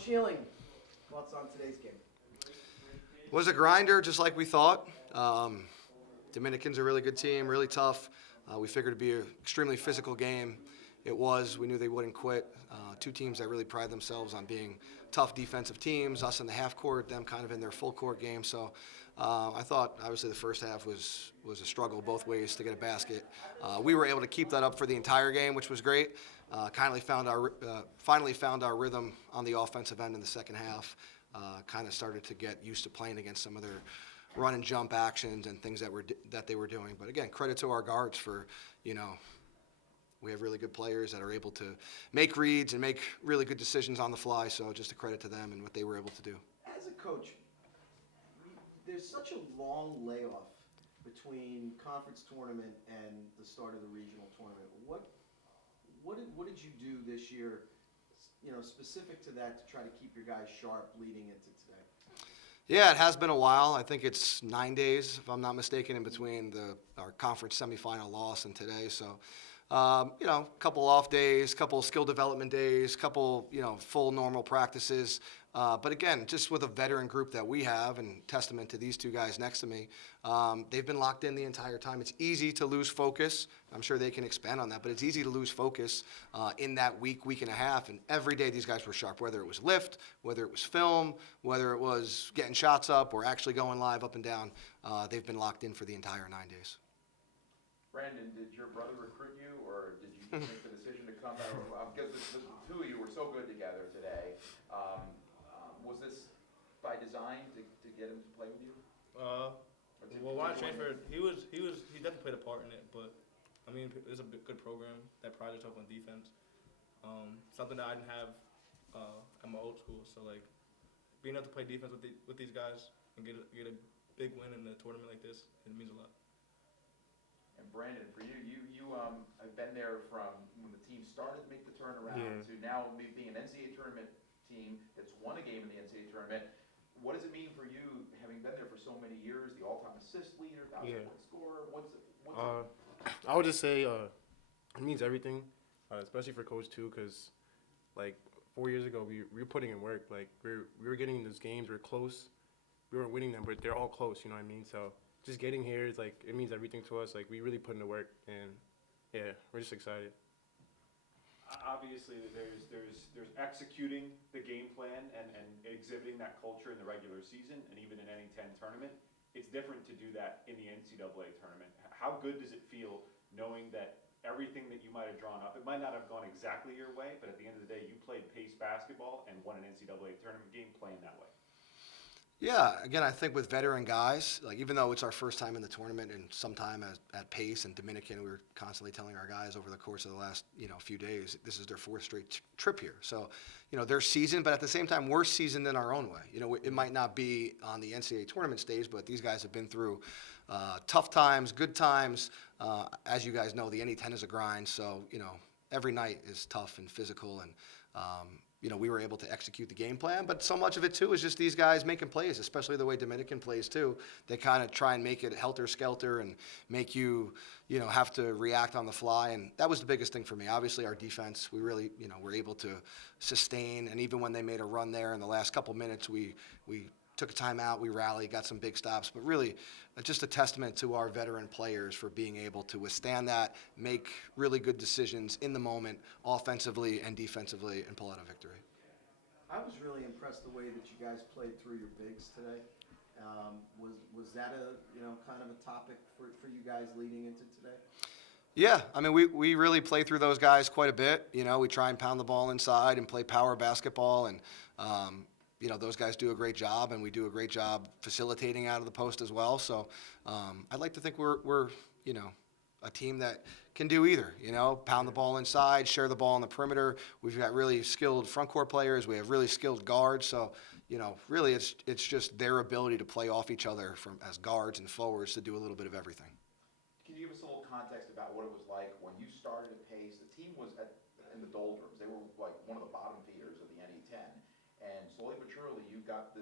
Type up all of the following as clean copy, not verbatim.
Coach Healing, thoughts on today's game? Was a grinder, just like we thought. Dominicans are a really good team, really tough. We figured it'd be an extremely physical game. It was. We knew they wouldn't quit. Two teams that really pride themselves on being tough defensive teams, us in the half court, them kind of in their full court game. So I thought, obviously, the first half was a struggle both ways to get a basket. We were able to keep that up for the entire game, which was great. Finally found our rhythm on the offensive end in the second half. Kind of started to get used to playing against some of their run and jump actions and things that they were doing. But again, credit to our guards for, we have really good players that are able to make reads and make really good decisions on the fly. So just a credit to them and what they were able to do. As a coach, there's such a long layoff between conference tournament and the start of the regional tournament. What did you do this year, specific to that, to try to keep your guys sharp leading into today? Yeah, it has been a while. I think it's 9 days, if I'm not mistaken, in between our conference semifinal loss and today. So, a couple off days, couple skill development days, couple, full normal practices. But again, just with a veteran group that we have, and testament to these two guys next to me, they've been locked in the entire time. It's easy to lose focus. I'm sure they can expand on that, but it's easy to lose focus in that week and a half. And every day these guys were sharp, whether it was lift, whether it was film, whether it was getting shots up or actually going live up and down. They've been locked in for the entire 9 days. Brandon, did your brother recruit you, or did you make the decision to come out? Because the two of you were so good together today. Was this by design to get him to play with you? Well, when I transferred, he definitely played a part in it. But I mean, it's a good program that prides itself on defense. Something that I didn't have at my old school. So like, being able to play defense with these guys and get a big win in a tournament like this, it means a lot. And Brandon, for you have been there from when the team started to make the turnaround to now being an NCAA tournament team that's won a game in the NCAA tournament. What does it mean for you, having been there for so many years, the all-time assist leader, 1,000-point scorer? What's it? I would just say it means everything, especially for Coach too, because like 4 years ago we were putting in work. Like we were getting in those games, we were close. We weren't winning them, but they're all close. You know what I mean? So just getting here is like, it means everything to us. Like we really put in the work, and yeah, we're just excited. Obviously, there's executing the game plan and exhibiting that culture in the regular season and even in any 10 tournament. It's different to do that in the NCAA tournament. How good does it feel knowing that everything that you might have drawn up, it might not have gone exactly your way, but at the end of the day, you played pace basketball and won an NCAA tournament game playing that way? Yeah, again, I think with veteran guys, like even though it's our first time in the tournament and sometime at Pace and Dominican, we were constantly telling our guys over the course of the last few days, this is their fourth straight trip here. So, they're seasoned, but at the same time, we're seasoned in our own way. It might not be on the NCAA tournament stage, but these guys have been through tough times, good times. As you guys know, the NE10 is a grind, so every night is tough and physical, and we were able to execute the game plan, but so much of it too is just these guys making plays, especially the way Dominican plays too. They kind of try and make it helter-skelter and make you, have to react on the fly, and that was the biggest thing for me. Obviously, our defense, we really, were able to sustain, and even when they made a run there in the last couple minutes, we took a timeout, we rallied, got some big stops, but really just a testament to our veteran players for being able to withstand that, make really good decisions in the moment, offensively and defensively, and pull out a victory. I was really impressed the way that you guys played through your bigs today. Was that kind of a topic for you guys leading into today? Yeah, I mean, we really play through those guys quite a bit. We try and pound the ball inside and play power basketball, and those guys do a great job, and we do a great job facilitating out of the post as well. So I'd like to think we're a team that can do either, pound the ball inside, share the ball on the perimeter. We've got really skilled front court players. We have really skilled guards. So, really it's just their ability to play off each other as guards and forwards to do a little bit of everything. Can you give us a little context about what it was like when you started at Pace? The team was in the doldrums. They were like one of the bottom feeders of the NE10. And slowly but surely, you developed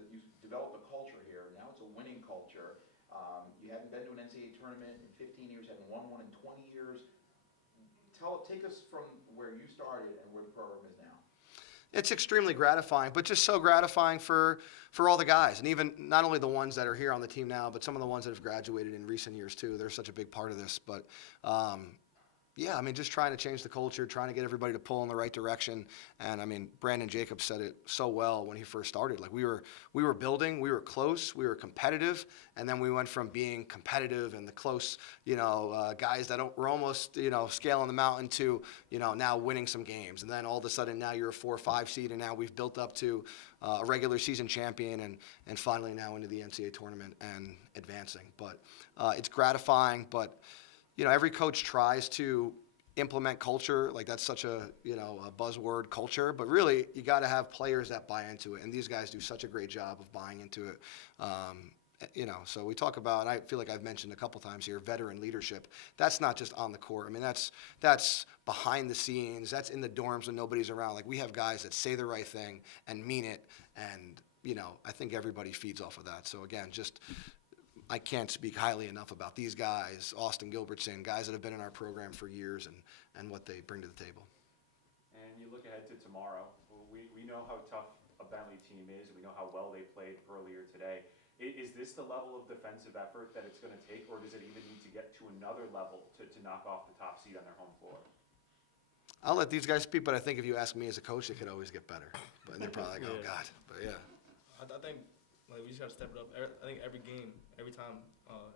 a culture here. Now it's a winning culture. You haven't been to an NCAA tournament in 15 years, haven't won one in 20 years. Take us from where you started and where the program is now. It's extremely gratifying, but just so gratifying for all the guys, and even not only the ones that are here on the team now, but some of the ones that have graduated in recent years too. They're such a big part of this. But yeah, I mean, just trying to change the culture, trying to get everybody to pull in the right direction. And I mean, Brandon Jacobs said it so well when he first started. Like we were building, we were close, we were competitive, and then we went from being competitive and the close, guys that were almost, scaling the mountain to, now winning some games. And then all of a sudden now you're a 4 or 5 seed, and now we've built up to a regular season champion, and finally now into the NCAA tournament and advancing. But it's gratifying, but every coach tries to implement culture. Like that's such a buzzword, culture, but really you got to have players that buy into it. And these guys do such a great job of buying into it. So we talk about, and I feel like I've mentioned a couple times here, veteran leadership. That's not just on the court. I mean, that's behind the scenes. That's in the dorms when nobody's around. Like we have guys that say the right thing and mean it. And, I think everybody feeds off of that. So again, I can't speak highly enough about these guys, Austin Gilbertson, guys that have been in our program for years, and what they bring to the table. And you look ahead to tomorrow. We know how tough a Bentley team is. We know how well they played earlier today. Is this the level of defensive effort that it's going to take, or does it even need to get to another level to knock off the top seed on their home floor? I'll let these guys speak, but I think if you ask me as a coach, it could always get better. But they're probably like, oh, God. But, yeah. I think we just gotta step it up. I think every game, every time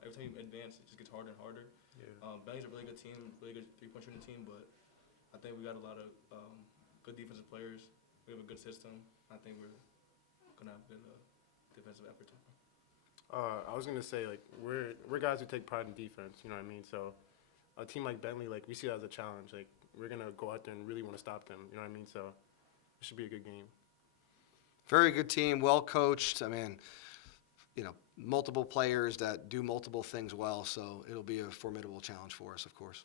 you advance, it just gets harder and harder. Yeah. Bentley's a really good team, really good 3-point shooting team, but I think we got a lot of good defensive players. We have a good system. I think we're gonna have good defensive effort too. I was gonna say like we're guys who take pride in defense. You know what I mean? So a team like Bentley, like we see that as a challenge. Like we're gonna go out there and really want to stop them. You know what I mean? So it should be a good game. Very good team, well coached. I mean, multiple players that do multiple things well. So it'll be a formidable challenge for us, of course.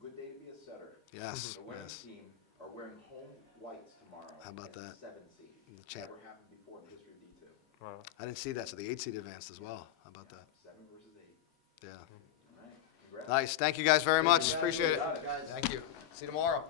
Good day to be a setter. Yes, The women's yes. team are wearing home whites tomorrow. How about against that? the 7 seed. In the chat. Never happened before in the history of D2. Wow. I didn't see that. So the 8 seed advanced as well. How about that? 7 versus 8. Yeah. All right. Congrats. Nice. Thank you guys very much. you. Appreciate it. Got it, guys. Thank you. See you tomorrow.